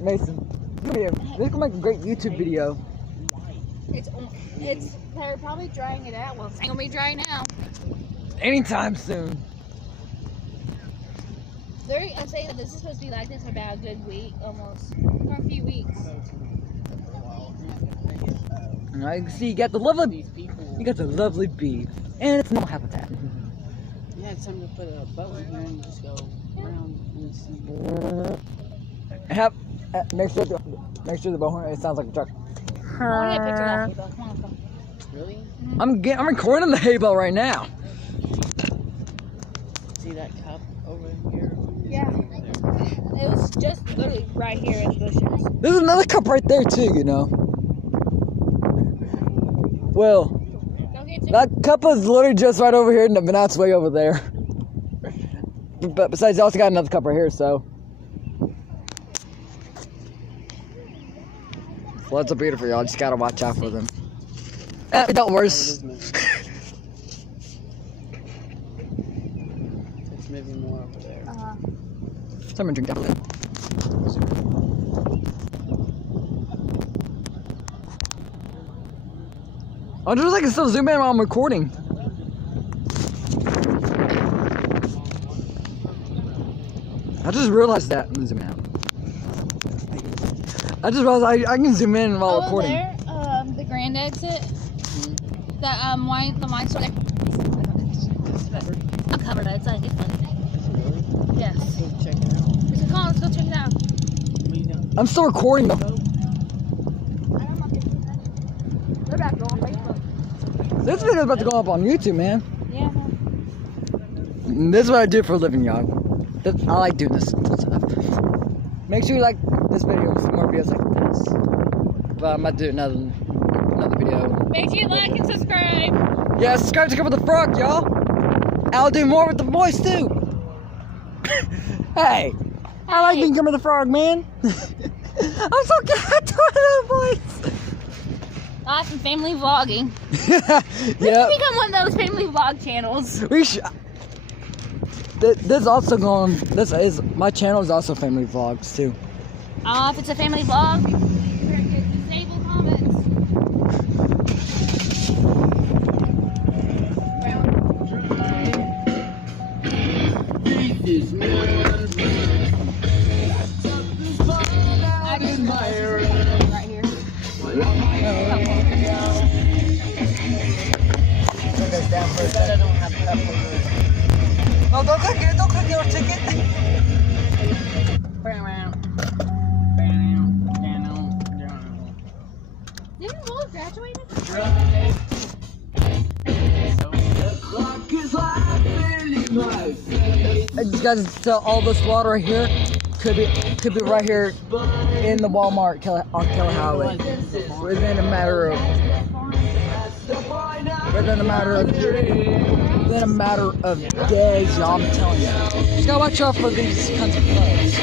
Mason, come here. This could make a great YouTube video. They're probably drying it out. Well, it's not gonna be dry now. Anytime soon. I'm saying that this is supposed to be like this for about a good week, almost, or a few weeks. I can see you got the lovely bee, and it's no habitat. Yeah, it's time to put a boat in here and just go around and see. Make sure the boat. It sounds like a truck. I want to get a picture of that. Come on. Really? I'm recording the hay bale right now. See that cup over here? Yeah. It was just literally right here in the bushes. There's another cup right there too, you know. Well, that cup is literally just right over here, but now it's way over there. But besides, I also got another cup right here, so. Floods are beautiful, y'all. Just gotta watch out for them. It got worse. There's maybe more over there. Someone drink that. I just like to still zoom in while I'm recording. I just realized that. Let me zoom out. I just realized I can zoom in while recording. There, the grand exit. The wine store. I'll cover that. It's like different. Yes. Let's go check it out. Let's go check it out. I'm still recording though. We're about to go on Facebook. This video's about to go up on YouTube, man. Yeah. This is what I do for a living, y'all. I like doing this stuff. Make sure you like this video for more videos like this. But I'm about to do another video. Make sure you like and subscribe. Yeah, subscribe to Cover the Frog, y'all. I'll do more with the voice too. Hey, I like being Cover the Frog, man. I'm so glad to that voice. Life and family vlogging. We Yeah. should become one of those family vlog channels. We should. This also going. My channel is also family vlogs too. If it's a family vlog, disable comments. I just right here. No, don't click it. Don't click your ticket. Didn't Will graduated? I just got to tell all this water right here could be right here in the Walmart on Keller Highway. Within a matter of days, y'all. I'm telling you. Just gotta watch out for these kinds of floods.